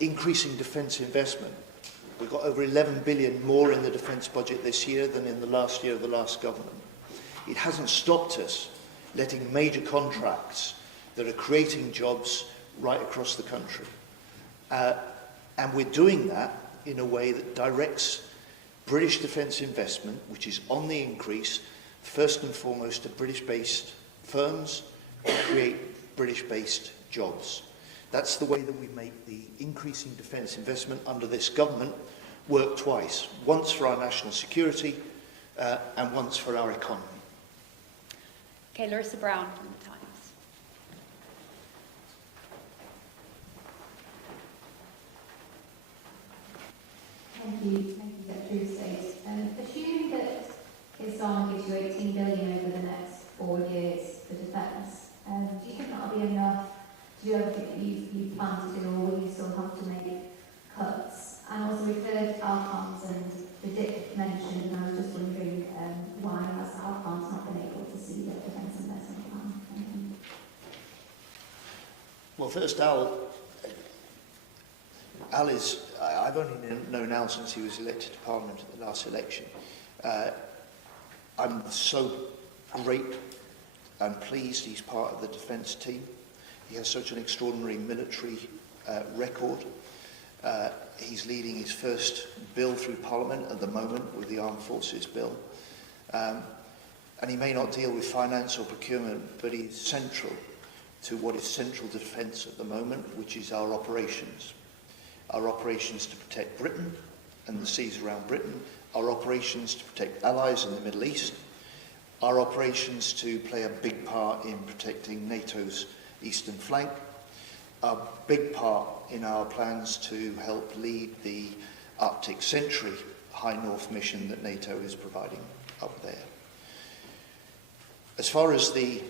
increasing defence investment. We've got over 11 billion more in the defence budget this year than in the last year of the last government. It hasn't stopped us letting major contracts that are creating jobs right across the country. And we're doing that in a way that directs British defence investment, which is on the increase, first and foremost to British-based firms to create British-based jobs. That's the way that we make the increasing defence investment under this government work twice. Once for our national security and once for our economy. Okay, Larissa Brown from The Times. Thank you, Secretary of State. Assuming that Islam gives you 18 billion over the next 4 years for defence, do you think that'll be enough to do everything that you plan to do, or will you still have to make cuts? And also referred to outcomes and the dip mentioned, and I was just wondering why has outcomes not been able to see the defence investment plan? Thank you. Well, first, Al is, I've only known Al since he was elected to Parliament at the last election. I'm so great and pleased he's part of the defence team. He has such an extraordinary military record. He's leading his first bill through Parliament at the moment with the Armed Forces Bill. And he may not deal with finance or procurement, but he's central to what is central to defence at the moment, which is our operations. Our operations to protect Britain and the seas around Britain, our operations to protect allies in the Middle East, our operations to play a big part in protecting NATO's eastern flank, a big part in our plans to help lead the Arctic Sentry High North mission that NATO is providing up there. As far as the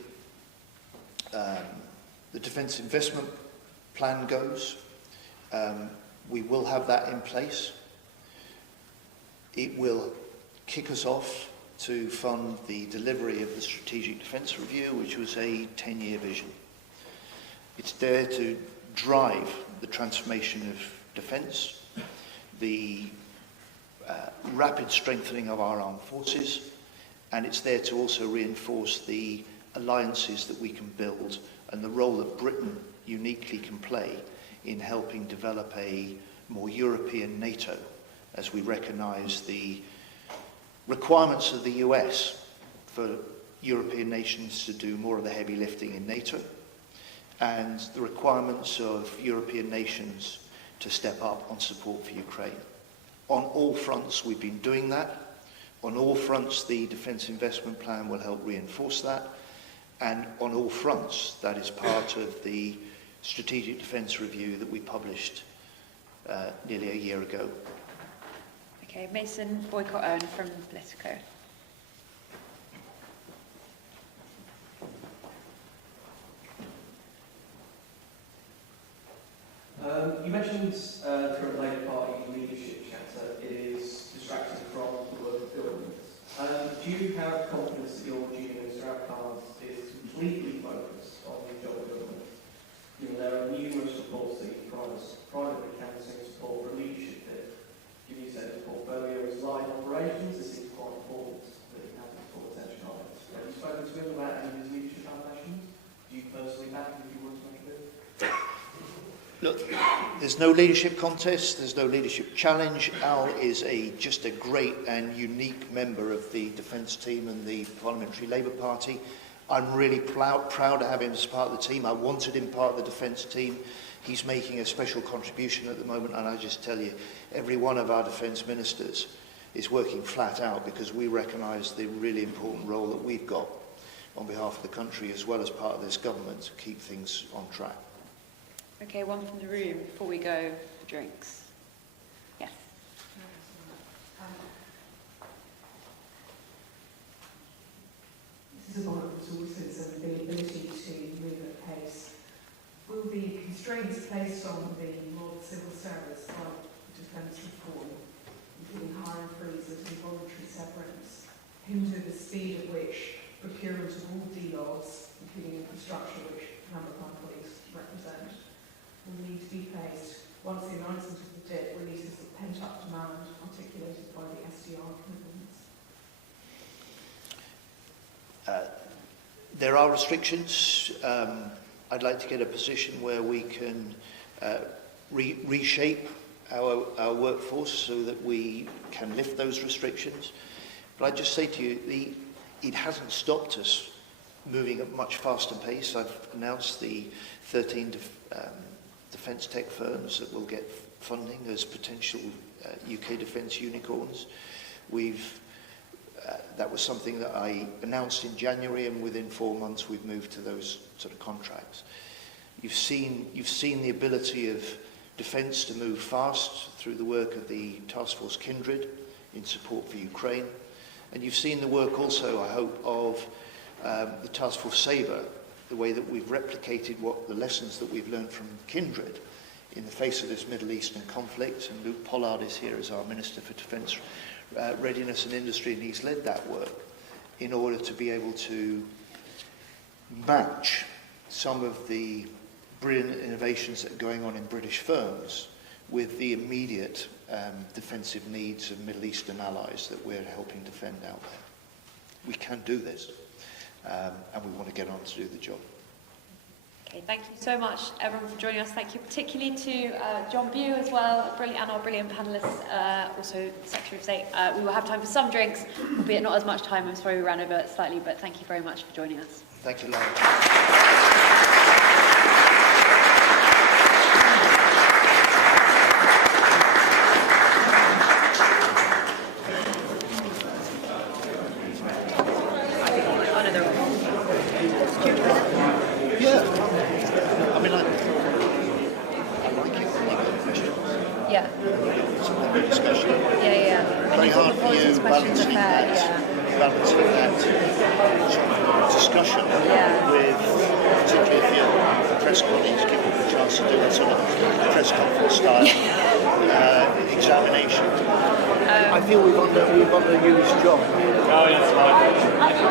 Defence Investment Plan goes, we will have that in place. It will kick us off to fund the delivery of the Strategic Defence Review, which was a 10-year vision. It's there to drive the transformation of defence, the rapid strengthening of our armed forces, and it's there to also reinforce the alliances that we can build and the role that Britain uniquely can play in helping develop a more European NATO, as we recognise the requirements of the US for European nations to do more of the heavy lifting in NATO, and the requirements of European nations to step up on support for Ukraine. On all fronts, we've been doing that. On all fronts, the Defence Investment Plan will help reinforce that. And on all fronts, that is part of the Strategic Defence Review that we published nearly a year ago. Okay, Mason Boycott-Owen from Politico. You mentioned the current Labour Party leadership chatter is distracting from the work of government. Do you have confidence that your junior minister Outcards is completely focused on the job of government? Given there are numerous reports that he privately canvassing support for a leadership bid. Given you said his portfolio is light operations, this seems quite important that he has his full attention on it. Have you spoken to him about any of his leadership ambitions? Do you personally back him if you want to make a bid? Look, there's no leadership contest, there's no leadership challenge. Al is just a great and unique member of the defence team and the Parliamentary Labour Party. I'm really proud to have him as part of the team. I wanted him part of the defence team. He's making a special contribution at the moment, and I just tell you, every one of our defence ministers is working flat out because we recognise the really important role that we've got on behalf of the country as well as part of this government to keep things on track. Okay, one from the room before we go for drinks. Yes. This is about resources and the ability to move at pace. Will the constraints placed on the Royal Civil Service by defence reform, including hiring freezes and voluntary severance, hinder the speed at which procurement of all DLOs, including infrastructure, which a number of my colleagues represent, will need to be placed once the announcement of the DIP releases the pent-up demand articulated by the SDR commitments? There are restrictions. I'd like to get a position where we can reshape our workforce so that we can lift those restrictions. But I'd just say to you, it hasn't stopped us moving at much faster pace. I've announced the 13 defence tech firms that will get funding as potential UK defence unicorns. That was something that I announced in January, and within 4 months we've moved to those sort of contracts. You've seen the ability of defence to move fast through the work of the Task Force Kindred in support for Ukraine, and you've seen the work also, I hope, of the Task Force Sabre, the way that we've replicated the lessons that we've learned from Kindred in the face of this Middle Eastern conflict. And Luke Pollard is here as our Minister for Defence Readiness and Industry, and he's led that work in order to be able to match some of the brilliant innovations that are going on in British firms with the immediate defensive needs of Middle Eastern allies that we're helping defend out there. We can do this. and we want to get on to do the job. Okay, thank you so much, everyone, for joining us. Thank you particularly to John Bew as well, and our brilliant panellists, also Secretary of State. We will have time for some drinks, albeit not as much time. I'm sorry we ran over slightly, but thank you very much for joining us. Thank you, Laura. Yeah. Discussion. Yeah. Very hard for you balancing that discussion with, particularly if your press colleagues give you the chance to do a sort of press conference style examination. I feel we've underused John. Oh, yes, right.